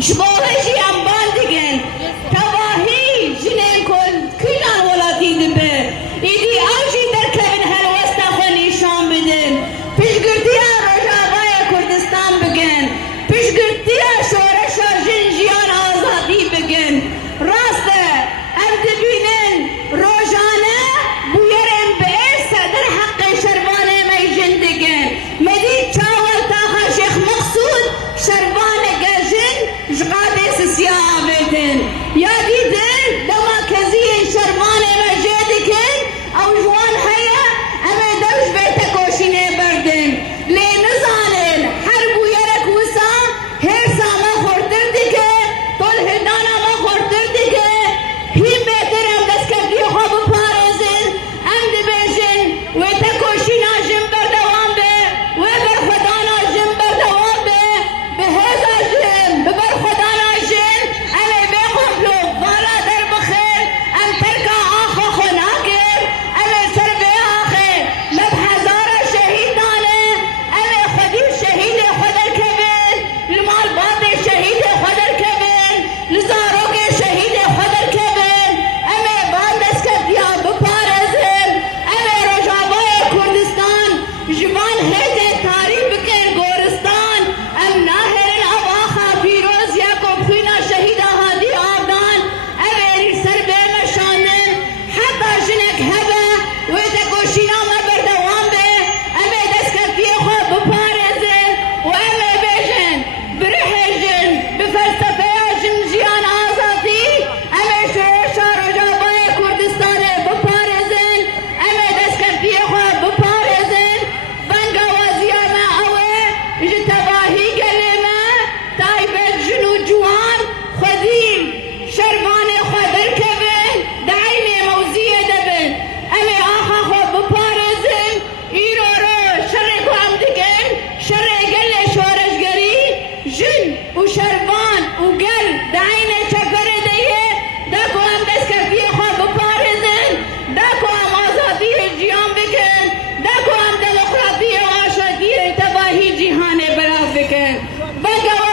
شباهشی انبان دیگن تواهی جنین کن کلان ولاتی دبه ایدی آجی در کبن هلوستا خونی شام بدن پیشگرتی روژاوای کردستان بگن پیشگرتی شورشا جنجیان آزادی بگن راسته ام دبینن روژانه بویرن به صدر حق شربانه می جندگن مدید چاول تاخا شیخ مقصود شربانه گجن جغابه سیاه بدن یا دیدن دما کزین شربانه مجدکن او جوان هیا اما دوش بیت کوشینه بردن لی نزانن هر بویرک وسا هرسا ما خورتر دیگه طول هدانا ما خورتر دیگه هیم بهترم دست کردی خواب پارزن ام دبیشن و تا کوشینا جم بردوان به و بر خدانا جم بردوان به هزا جم ببر خدانا جم اما بخملو والا در بخیر ام ترکا آخا خناکر اما سر به آخر لب هزار شهیدانه اما خودی شهید خودر کبن المال باد شهید خودر کبن لزاروگ شهید خودر کبن اما باد دستکردیا بپارزن اما روژاوای کردستان جوان هیده تاریخ بکن گورستان ام ناهرن اواخا پیروز یاکوب خوینا شهید هادی آبدان اما ری سر به نشانن حتی جنک هبه و تکوشینا ما بردوان به اما دستکردی خواب بپارزن و اما بیجن برهجن بفلسفه جنجیان آزادی اما شورشا روژاوای کردستان بپارزن اما دستکردی خواب بپارزن بنگا وزیانا اوه جتباهی گلیمه تایبت جنو جوان خودیم شربان خودر کبن دعین موزیه دبن اما آخا خواب بپارزن ایرو رو شرکو هم دیگن شرک گل شورشگری جن و شربان و گل دعین چکر دیه داکو هم دستکردی خواب بپارزن داکو هم آزادی جیان بکن داکو هم دموکراتی و آشادی تباهی جهان براز بکن بگو